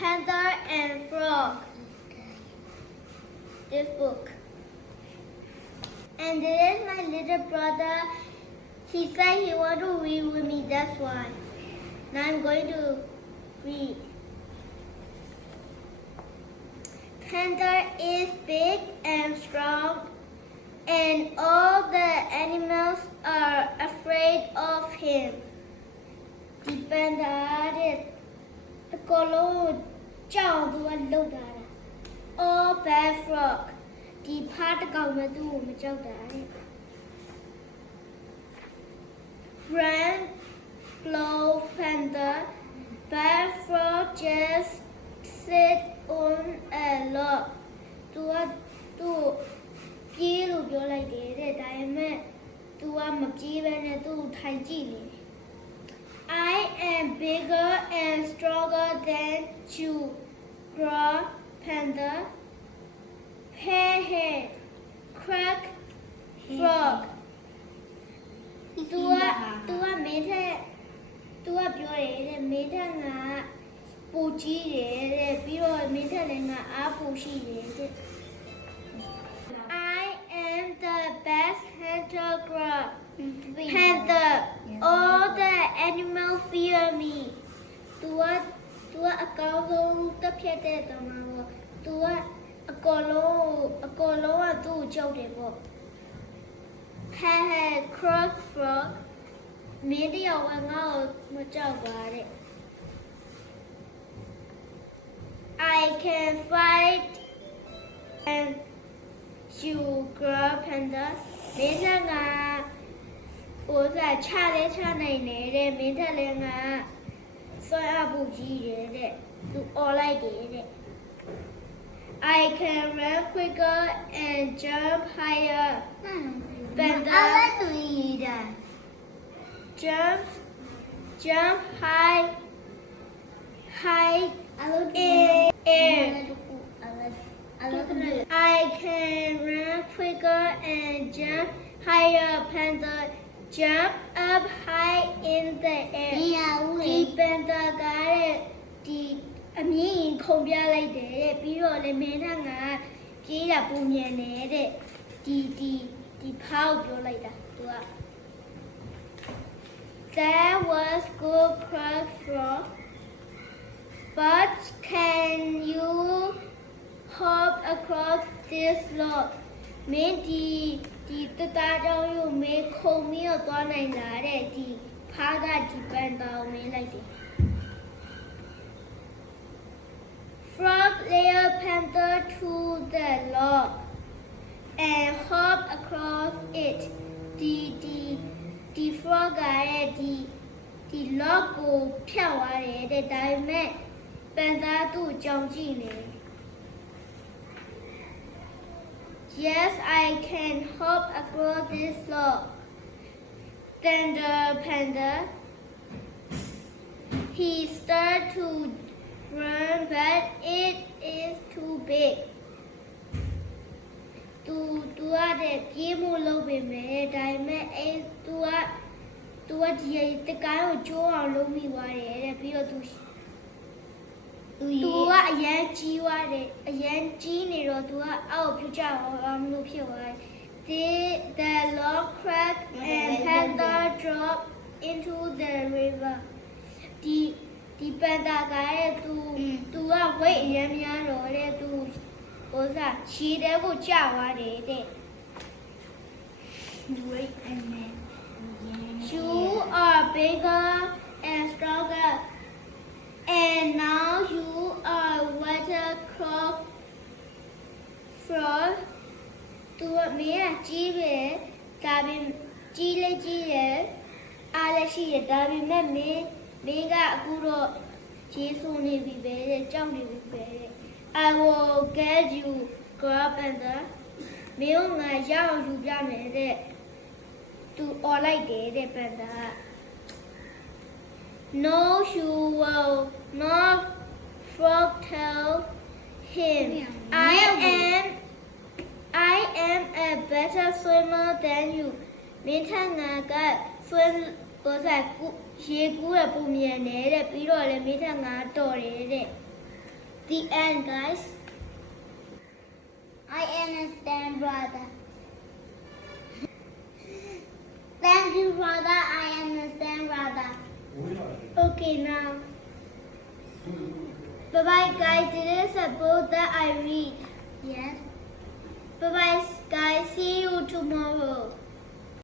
Panther and Frog. This book. And this is my little brother. He said he want to read with me, that's why. Now I'm going to read. Panther is big and strong, and all the animals are afraid of him. The panda is a color child who all bad frog. The part of the Run, glow panda, bad frog just sit on a log. Toပြေးလို့ပြောလိုက်တယ်တဲ့ဒါပေမဲ့ तू ကမပြေးဘဲနဲ့ तू ထိုင်ကြည့်နေ I am bigger and stronger than you, Grow Panda. Pearhead, Crack Frog. तू ကမင်းထက် तू ကပြောတယ်တဲ့မင်းထက်ငါပိုကြီးတယ်တဲ့ပြီးတော့မင်းထက်လည်းငါအားပိုရှိတယ်တဲ့ I am the best hunter Grow Panther. All the animals fear me. तू ကအကောင်းဆုံးတက်ဖြတ်တဲ့တမန်ပေါ့ तू ကအကောလုံးကသူ့ကိုကြောက်တယ်ပေါ့ Pearhead, Crack Frog. မင်းတယောက်ကငါ့ကိုမကြောက်ပါတဲ့ I can fight and you Grow Panda. မင်းကငါဟိုစားချလဲချနိုင်တယ်တဲ့မင်းထက်လည်းငါဆွဲအပ်ဖို့ကြီးတယ်တဲ့သူអော်လိုက်တယ်တဲ့ I can run quicker and jump higher. Panda. I like to eat that. Jump high I love in air. I love to I can run quicker and jump higher. Panda. Jump up high in the air. The panda ကဒီအမြင့်ရင်ခုန်ပြလိုက်တယ်တဲ့ပြီးတော့လည်းမင်းထက်ကပြေးတာပုံမြန်နေတဲ့ဒီဖောက်ပြောလိုက်တာသူက That was good Crack Frog. But can you hop across this log? မင်းဒီတသားကြောင်ယူမေးခုံပြီးတော့သွားနိုင်တာတဲ့ဒီဖားကဒီပန်တာကိုမင်းလိုက်တယ် Frog led Panther to the log and hop across it. The frog ကဒီ log ကိုဖြတ်သွားတယ်တဲ့ဒါပေမဲ့ပန်တာသူ့ကိုကြောင်ကြည့်နေ Yes, I can hop across this log. Then the panda, he started to run, but it is too big. Tu ကပြေးမှုလုပ်ပေမဲ့ဒါပေမဲ့tu ကဒီတကိုင်းကိုကျိုးအောင်လုပ်မိသွားတယ်တဲ့ပြီးတော့ သူကအရန်ကြီးသွားတယ်အရန်ကြီးနေတော့ तू ကအောက်ပြကြအောင်လို့ဖြစ်သွားတယ် The log cracked and Panther dropped into the river ဒီပန်တာကရဲ့ तू ကဝိတ်အရန်များတော့တဲ့ तू ဟိုစားခြေထဲကိုကျသွားတယ်တဲ့ Wait a minute. You are bigger and stronger. And now you are water Crack Frog. သူကမင်းကကြီးပဲဒါပေမဲ့ကြီးလည်းကြီးတယ်အားလည်းရှိတယ်ဒါပေမဲ့မင်းကအခုတော့ဂျေဆုနေပြီပဲတဲ့ကြောက်နေပြီပဲတဲ့ I will get you Grow Panda. မင်းကငါရအောင်ယူပြမယ်တဲ့သူអော်လိုက်တယ်တဲ့ပန်တာ No, you will not. Frog tell him. I am a better swimmer than you. မင်းထက်ငါက swim ကိုစားရေကူးရပုံမြန်နေတဲ့ပြီးတော့လည်းမင်းထက်ငါတော်တယ်တဲ့ The end, guys. I understand, brother. Thank you, brother. I understand, brother. Okay, now. Bye bye, guys. This is a book that I read. Yes. Bye bye, guys. See you tomorrow.